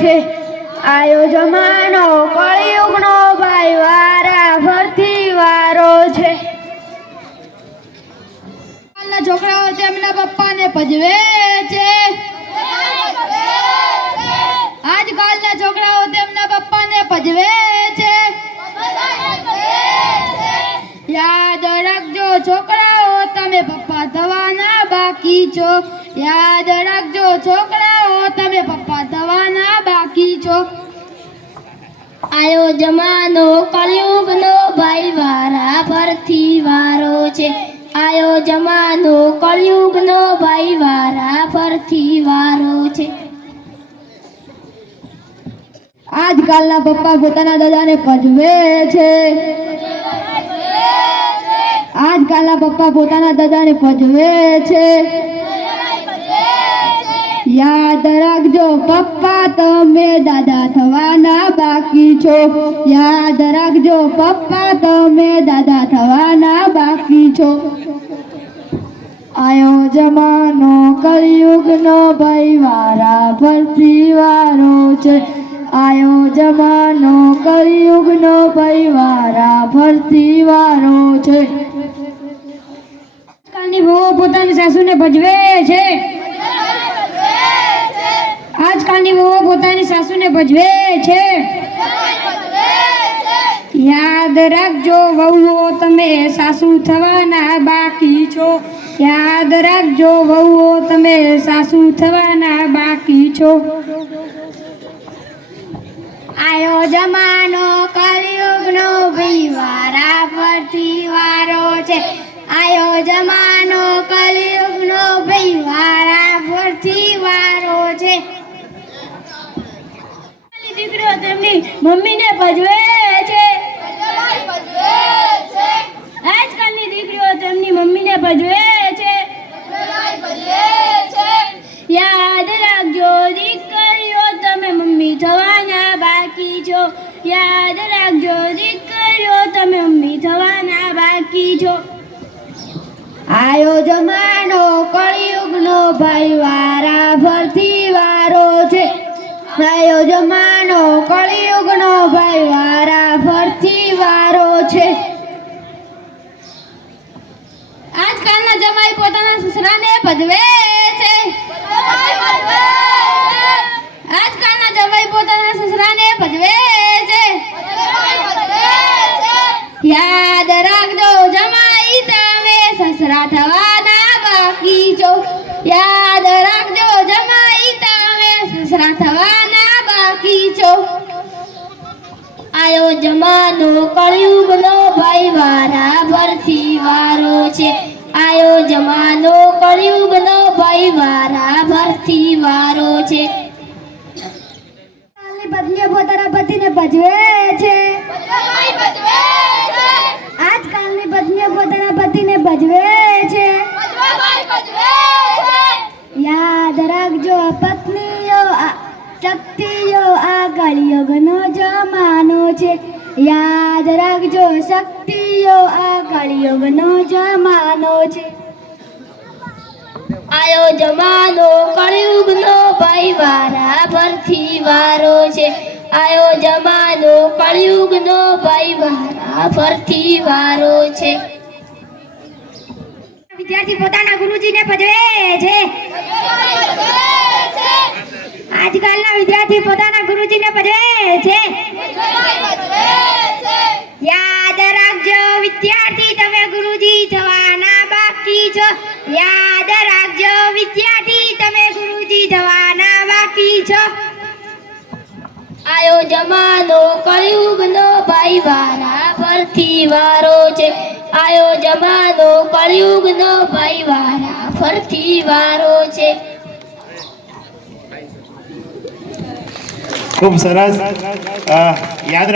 છે. આયો જમાનો કળિયુગનો ભાઈ વારા ફરતી વારો છે. છોકરાઓ તેમના પપ્પાને ભજવે છે. આજકાલના છોકરાઓ તેમના પપ્પાને ભજવે છે. યાદ રાખજો છોકરાઓ, તમે પપ્પા થવાના બાકી છો. યાદ રાખજો છોકરાઓ આયો જમાનો કળિયુગનો ભાઈ વારા પરથી વારો છે. આયો જમાનો કળિયુગનો ભાઈ વારા પરથી વારો છે. આજકાલના પપ્પા પોતાના દાદાને પજવે છે. આજકાલના પપ્પા પોતાના દાદાને પજવે છે. યાદ રાખજો, પપ્પા તમે દાદા થવાના બાકી છો. યાદ રાખજો, પપ્પા તમે દાદા થવાના બાકી છો. આયો જમાનો કલયુગનો ભાઈ વારા ફરતી વારો છે. આયો જમાનો કલયુગનો ભાઈ વારા ફરતી વારો છે પોતાની સાસુને ભજવે છે. આજકાલની વહુઓ પોતાની સાસુને ભજવે છે. યાદ રાખજો વહુઓ, તમે સાસુ થવાના બાકી છો. યાદ રાખજો વહુઓ, તમે સાસુ થવાના બાકી છો. આયો જમાનો કલયુગનો ભીવારા વારા ફરતી વારો છે. આયો જમાનો તેમની મમ્મીને ભજવે છે. આજકાલની દીકરીઓ તેમની મમ્મીને ભજવે છે. યાદ રાખજો દીકરીઓ તમે મમ્મી થવાના બાકી છો. યાદ રાખજો દીકરીઓ તમે મમ્મી થવાના બાકી છો. આયો જમાનો કળિયુગનો ભાઈ આયો જમાનો કળિયુગનો ભાઈ વારા ફરતી વારો છે. આજકાલના જમાઈ પોતાના સસરાને ભજવે છે. આજકાલના જમાઈ પોતાના સસરાને ભજવે છે. યાદ રાખજો, જમાઈ તમે સસરા થવાના બાકી છો. યાદ રાખજો સસરા થવાના બાકી છો. આયો જમાનો કળિયુગનો ભાઈ વારા ભરથી વારો છે. આયો જમાનો કળિયુગનો ભાઈ વારા ભરથી વારો છે. આજકાલની પત્નીઓ પોતાના પતિને ભજવે છે. આજકાલની પત્નીઓ પોતાના પતિને ભજવે છે. શક્તિઓ આ કળિયુગનો જમાનો છે. યાદ રાખજો શક્તિઓ આ કળિયુગનો જમાનો છે. આયો જમાનો કળિયુગનો ભાઈ વારા ફરતી વારો છે. આયો જમાનો કળિયુગનો ભાઈ વારા ફરતી વારો છે. વિદ્યાર્થી પોતાના ગુરુજીને પજવે છે. આજકાલના વિદ્યાર્થી પોતાના ગુરુજીને ભજવે છે. યાદ રાખજો વિદ્યાર્થી, તમે ગુરુજી થવાના બાકી છો. યાદ રાખજો વિદ્યાર્થી, તમે ગુરુજી થવાના બાકી છો. આયો જમાનો કળિયુગનો ભાઈ વારા ફરતી વારો છે. આયો જમાનો કળિયુગનો ભાઈ વારા ફરતી વારો છે. ખૂબ સરસ. યાદ